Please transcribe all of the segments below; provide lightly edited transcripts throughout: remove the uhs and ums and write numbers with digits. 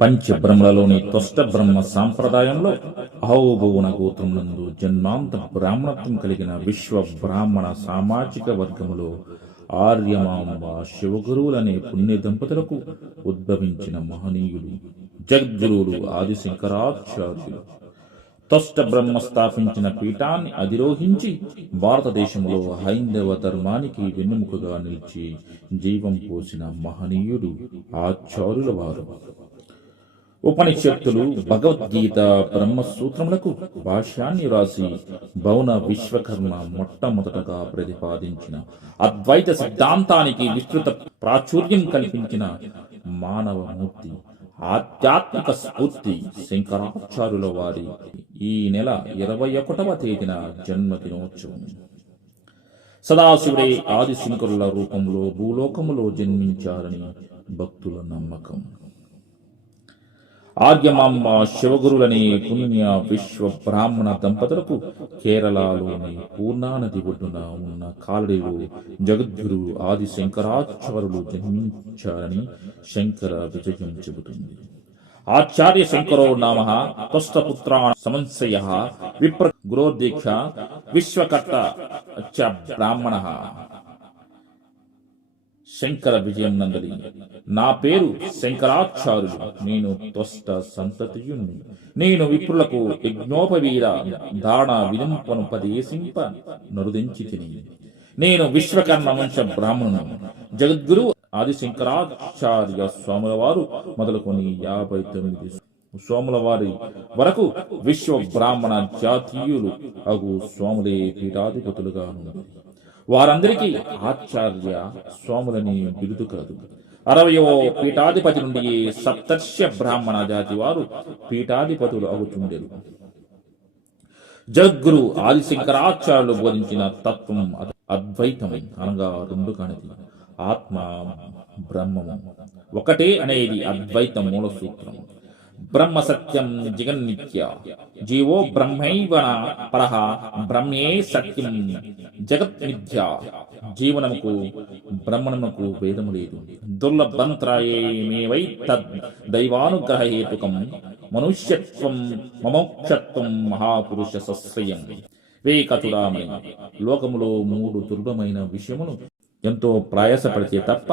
పంచబ్రహ్మలలోని త్వష్ట బ్రహ్మ సాంప్రదాయంలో అహోభువన గోత్రం నందు జన్మాంత బ్రాహ్మణత్వం కలిగిన విశ్వ బ్రాహ్మణ సామాజిక వర్గములో ఆర్యమాంబ శివగురువులనే పుణ్య దంపతులకు ఉద్భవించిన మహనీయులు జగద్గురువులు ఆదిశంకరాచార్యులు. త్వష్ట బ్రహ్మ స్థాపించిన పీఠాన్ని అధిరోహించి భారతదేశంలో హైందవ ధర్మానికి వెన్నెముకగా నిలిచి జీవం పోసిన మహనీయుడు ఆచార్యుల వారు. ఉపనిషత్తులు, భగవద్గీత, బ్రహ్మసూత్రములకు భాష్యాన్ని రాసి భౌన విశ్వకర్మ మొట్టమొదటగా ప్రతిపాదించిన అద్వైత సిద్ధాంతానికి విస్తృత ప్రాచుర్యం కల్పించిన మానవమూర్తి, ఆధ్యాత్మిక స్ఫూర్తి శంకరాచార్యుల వారి ఈ నెల 21వ తేదీన జన్మదినోత్సవం. సదాశివుడే ఆదిశంకరుల రూపంలో భూలోకములో జన్మించారని భక్తుల నమ్మకం. ఆర్యమాంబ శివగురులనే పుణ్య విశ్వ బ్రాహ్మణ దంపతులకు కేరళలోని పూర్ణానది ఒడ్డున ఉన్న కాలడిలో జగద్గురు ఆది శంకరాచార్యులు జన్మించారని శంకర విజయం చెబుతుంది. ఆచార్య శంకరో నామ త్వష్టపుత్రా సంశయ విప్ర గురోదీక్ష విశ్వకర్త చ బ్రాహ్మణ. శంకర విజయం నందలి. నా పేరు శంకరాచార్యులు. నేను త్వష్ట సంతతియుణ్ణి. నేను విప్రులకు యజ్ఞోపవీర దాన విదంపనుపదేశింప నరుదించి తిని. నేను విశ్వకర్మ వంశ బ్రాహ్మణును. జగద్గురు ఆదిశంకరాచార్య స్వాముల వారు మొదలుకొని 59 స్వాముల వారి వరకు విశ్వ బ్రాహ్మణ జాతీయులు అగు స్వాములే పీఠాధిపతులుగా ఉన్నారు. వారందరికీ ఆచార్య స్వాములని బిరుదు కలదు. 60వ పీఠాధిపతి నుండి సప్తర్షి బ్రాహ్మణ జాతి వారు పీఠాధిపతులు అవుతుండేరు. జగద్గురు ఆదిశంకరాచార్యులు బోధించిన తత్వం అద్వైతం అనగా రెండు కానిది. ఆత్మ బ్రహ్మము ఒకటే అనేది అద్వైత మూల సూత్రం. బ్రహ్మ సత్యం జగన్నిత్య జీవో బ్రహ్మైవన పరః బ్రహ్మే సత్యం జగత్ మిథ్య. జీవనముకు బ్రహ్మణముకు భేదము లేదు. దుర్లభంత్రాయేమేవై తద్ దైవానుగ్రహేతుకం మనుష్యత్వం మమోక్షత్వం మహాపురుష సశ్రయం. వేకతురామణి. లోకములో 3 దుర్లభమైన విషయములు ఎంతో ప్రయాసపడితే తప్ప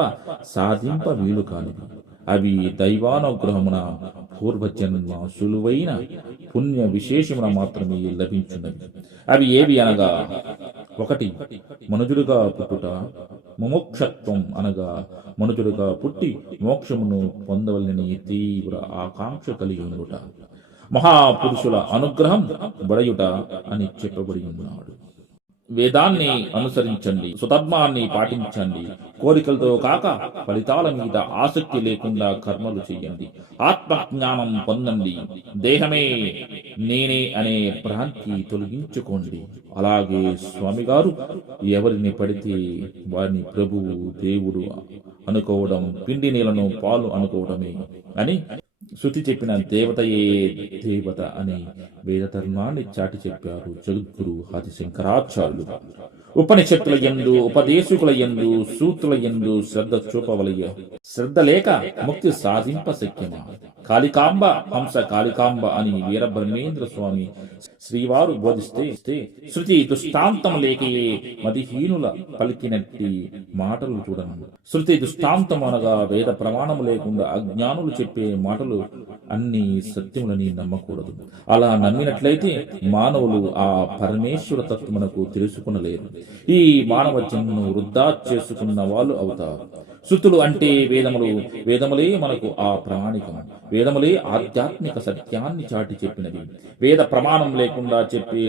సాధింప వీలు కానివి. అవి దైవానుగ్రహమున పూర్వజన్మ సులువైన పుణ్య విశేషమున మాత్రమే లభించున్నవి. అవి ఏవి అనగా, 1 మనుజుడుగా పుట్టుట, ముముక్షత్వం అనగా మనుజుడుగా పుట్టి మోక్షమును పొందవలనని తీవ్ర ఆకాంక్ష కలిగి ఉండుట, మహాపురుషుల అనుగ్రహం బడయుట అని చెప్పబడి ఉన్నాడు. వేదాన్ని అనుసరించండి, సుధర్మాన్ని పాటించండి, కోరికలతో కాక ఫలితాల మీద ఆసక్తి లేకుండా కర్మలు చేయండి, ఆత్మజ్ఞానం పొందండి, దేహమే నేనే అనే భ్రాంతి తొలగించుకోండి. అలాగే స్వామిగారు ఎవరిని పడితే వారిని ప్రభువు దేవుడు అనుకోవడం పిండి నీళ్లను పాలు అనుకోవడమే అని శృతి చెప్పిన దేవతయే దేవత అని వేదధర్మాన్ని చాటి చెప్పారు జగద్గురు ఆదిశంకరాచార్యులు. ఉపనిషత్తుల యందు ఉపదేశకుల యందు సూత్రుల యందు శ్రద్ధ చూపవలయ. శ్రద్ధ లేక ముక్తి సాధింప శక్యమా? కాళికాంబ హంస కాళికాంబ అని వీరబ్రహ్మేంద్ర స్వామి శ్రీవారు బోధిస్తే శృతి దుష్టాంతం లేకయే మదిహీనుల పలికినట్టి మాటలు చూడను. శృతి దుష్టాంతం అనగా వేద ప్రమాణము లేకుండా అజ్ఞానులు చెప్పే మాటలు అన్ని సత్యములని నమ్మకూడదు. అలా నమ్మినట్లయితే మానవులు ఆ పరమేశ్వర తత్వమునకు తెలుసుకునలేరు. ఈ మానవ జన్మను వృద్ధా చేసుకున్న వాళ్ళు అవుతారు. శృతులు అంటే వేదములు. వేదములే మనకు ఆ ప్రామాణికం. వేదములే ఆధ్యాత్మిక సత్యాన్ని చాటి చెప్పినవి. వేద ప్రమాణం లేకుండా చెప్పే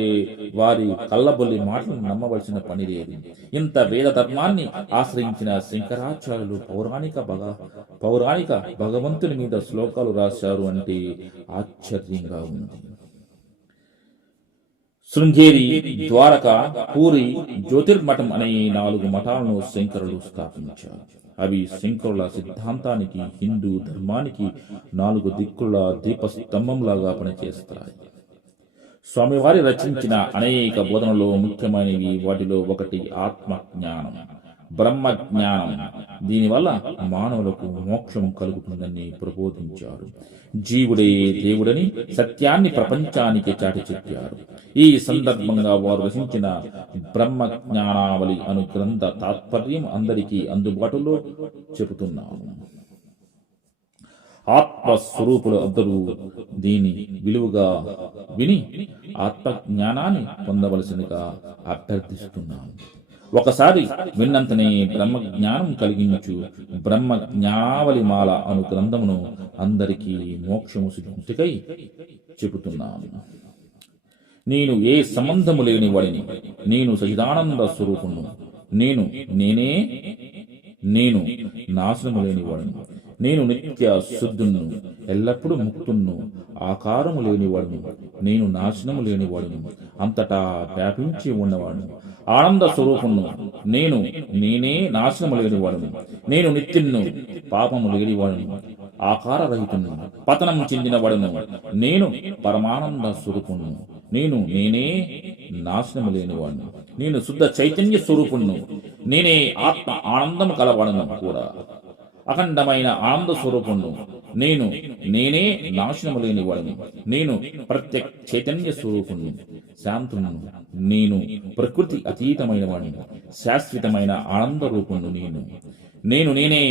వారి కళ్ళబొల్లి మాటలను నమ్మవలసిన పని లేదు. ఇంత వేద ధర్మాన్ని ఆశ్రయించిన శంకరాచార్యులు పౌరాణిక భగవంతుని మీద శ్లోకాలు రాశారు అంటే ఆశ్చర్యంగా ఉంది. శృంగేరి, ద్వారక, పూరి, జ్యోతిర్మఠం అనే 4 మఠాలను శంకరులు స్థాపించారు. అవి శంకరుల సిద్ధాంతానికి, హిందూ ధర్మానికి 4 దిక్కుల దీపస్తంభంలాగా పనిచేస్తాయి. స్వామివారి రచించిన అనేక బోధనలో ముఖ్యమైనవి. వాటిలో 1 ఆత్మజ్ఞానం, బ్రహ్మజ్ఞానం. దీనివల్ల మానవులకు మోక్షం కలుగుతుందని ప్రబోధించారు. జీవుడే దేవుడని సత్యాన్ని ప్రపంచానికి చాటి చెప్పారు. ఈ సందర్భంగా వారు రచించిన బ్రహ్మజ్ఞానావళి అను గ్రంథ తాత్పర్యం అందరికీ అందుబాటులో చెబుతున్నాము. ఆత్మస్వరూపులు అందరూ దీని విలువగా విని ఆత్మజ్ఞానాన్ని పొందవలసినగా అభ్యర్థిస్తున్నాను. ఒకసారి విన్నంతనే బ్రహ్మజ్ఞానం కలిగించు బ్రహ్మజ్ఞానావళి మాల అను గ్రంథమును అందరికీ మోక్షము సిద్ధికై చెబుతున్నాను. నేను ఏ సంబంధము లేని వాడిని, నేను సచిదానంద స్వరూపును, నేనే నేను నాశనము లేని వాడిని, నేను నిత్య శుద్ధును, ఎల్లప్పుడూ ముక్తును, ఆకారము లేనివాడును, నేను నాశనము లేనివాడును, అంతటా వ్యాపించి ఉన్నవాడును, ఆనంద స్వరూపును, నేనే నాశనము లేనివాడును, నేను నిత్యును, పాపము లేనివాడును, ఆకారరహితును, పతనం చెందినవాడును, నేను పరమానంద స్వరూపును, నేనే నాశనము లేనివాడును, నేను శుద్ధ చైతన్య స్వరూపును, నేనే ఆత్మ ఆనందము కలవాడను కూడా, అఖండమైన ఆనంద స్వరూపును, నేనే నాశనము లేనివాడును, నేను ప్రత్యేక చైతన్య స్వరూపును, శాంతును, నేను ప్రకృతి అతీతమైన వాడిని, శాశ్వతమైన ఆనంద రూపును, నేనే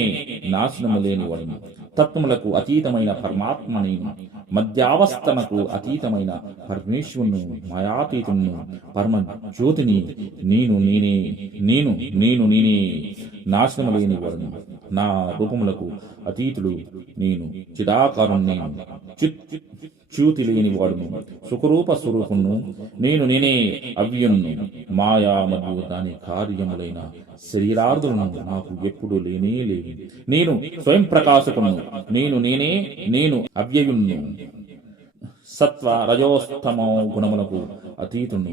నాశనము లేనివాడిని, తత్వములకు అతీతమైన పరమాత్మ నేను, మధ్యావస్థనకు అతీతమైన పరమేశ్వరును, మాయాతీతును, పరమ జ్యోతిని, నేనే నాశనము లేనివాడును, నా రూపములకు అతీతుడు నేను, చిదాకారం నేను, చ్యుతి లేని వాడును, సుఖరూప స్వరూపును, నేనే అవ్యయును, మాయా మరియు దాని కార్యములైన శరీరార్థులను నాకు ఎప్పుడు లేనే లేవు, నేను స్వయం ప్రకాశకును, నేను అవ్యయును, సత్వ రజోస్తమో గుణములకు అతీతును,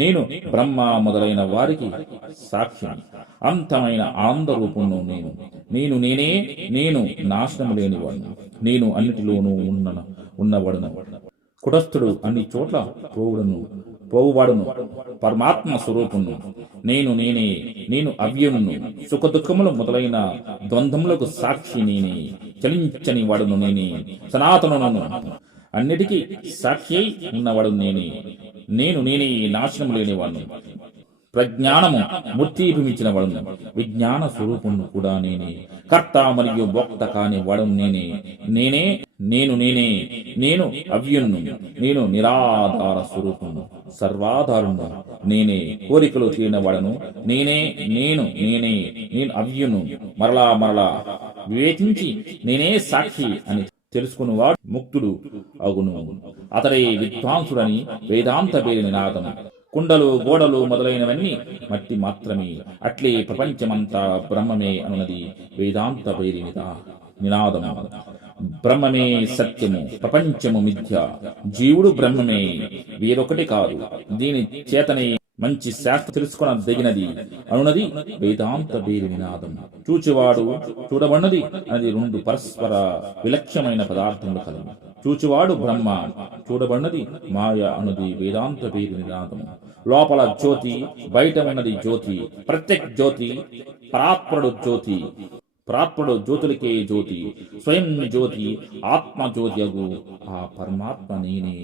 నేను బ్రహ్మ మొదలైన వారికి సాక్షిని, అంతమైన ఆనంద రూపంలో నేను నాశనము లేనివాడును, నేను అన్నిటిలోనూ ఉన్నవాడును, కుటస్థుడు అన్ని చోట్ల పోవువాడును, పరమాత్మ స్వరూపును, నేను అవ్యయును, సుఖ దుఃఖములు మొదలైన ద్వంద్వములకు సాక్షి నేనే, చలించని వాడును నేనే, సనాతనులను, అన్నిటికీ సాక్షి అయి ఉన్నవాడు నేనే నాశనం లేనివాడును, ప్రజ్ఞానము మూర్తిభిమించిన వాడును, విజ్ఞాన స్వరూపును కూడా నేనే, కర్త మరియు భోక్త కాని వాడును నేను అవ్యయును, నేను నిరాధార స్వరూపును, సర్వాధారును, నేనే కోరికలు తీరిన వాడను, నేను అవ్యయును, మరలా వివేచించి నేనే సాక్షి అని తెలుసుకున్నవాడు ముక్తుడు అగును, అతడే విద్వాంసుడని వేదాంత పేరు నినాదము. కుండలు గోడలు మొదలైనవన్నీ మట్టి మాత్రమే, అట్లే ప్రపంచమంతా బ్రహ్మమే అనున్నది వేదాంత పేరు నినాదము. బ్రహ్మమే సత్యము, ప్రపంచము మిథ్య, జీవుడు బ్రహ్మమే, వేరొకటి కాదు. దీని చేతనే మంచి శాస్త్ర తెలుసుకొనదగినది అనున్నది వేదాంత పేరు నినాదం. చూచువాడు చూడబడినది అనేది రెండు పరస్పర విలక్షణమైన పదార్థములు కలవు. చూచువాడు బ్రహ్మ, చూడబడినది మాయ అన్నది వేదాంత పేరు నినాదము. లోపల జ్యోతి, బయట ఉన్నది జ్యోతి, ప్రత్యక్ జ్యోతి, పరాత్పరుడు జ్యోతి, పరాత్పరుడు జ్యోతులకే జ్యోతి, స్వయం జ్యోతి, ఆత్మ జ్యోతి అగు ఆ పరమాత్మ నేనే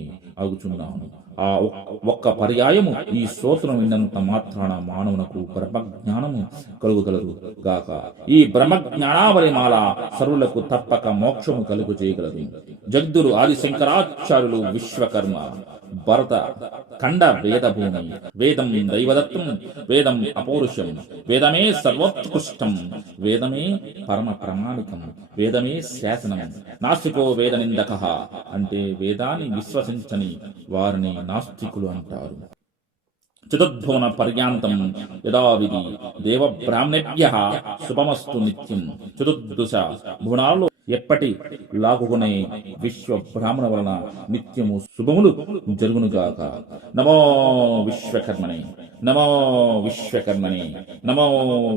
అగుచున్నాను. ఆ ఒక్క పర్యాయము ఈ స్తోత్రం విన్నంత మాత్రాన మానవునకు బ్రహ్మజ్ఞానము కలుగుగలదు గాక. ఈ బ్రహ్మజ్ఞానావళి మాల సర్వులకు తప్పక మోక్షము కలుగు చేయగలదు. జగద్గురు ఆది శంకరాచార్యులు విశ్వకర్మ భరత ఖండ వేదభూమి, వేదం దైవదత్తం, వేదం అపౌరుషం, వేదమే సర్వోత్కృష్టం, వేదమే పరమ ప్రామాణికం, వేదమే శాసనం. నాస్తికో వేద నిందక అంటే వేదాన్ని విశ్వసించని వారిని నాస్తికులు అంటారు. చతుర్భువన పర్యాంతం యథావిధి దేవ బ్రాహ్మణేభ్యః శుభమస్తు నిత్యం. చతుర్దశ భువనాల్లో ఎప్పటి లాగుకునే విశ్వ బ్రాహ్మణ వలన నిత్యము శుభములు జరుగునుగాక. నమో విశ్వకర్మణే, నమో విశ్వకర్మణే, నమో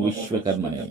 విశ్వకర్మణే.